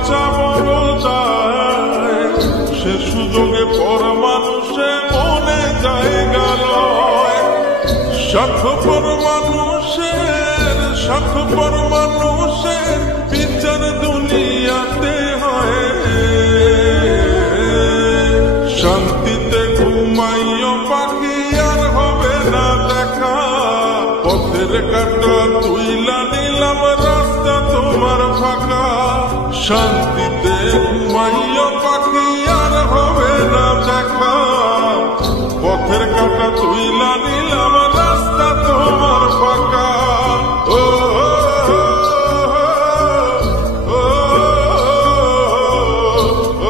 বাঁচা বড় যায়, সে সুযোগে পর মানুষে মনে জায়গা লয়। স্বার্থপর মানুষের বিচার দুনিয়াতে হয়। শান্তিতে ঘুমাইও পাখি আর হবে না দেখা, পথের কাঁটা তুইলা নিলাম রাস্তা তোমার ফাঁকা। শান্তিতে ঘুমাইও পাখি আর হবে না দেখা, পথের কাঁটা তুইলা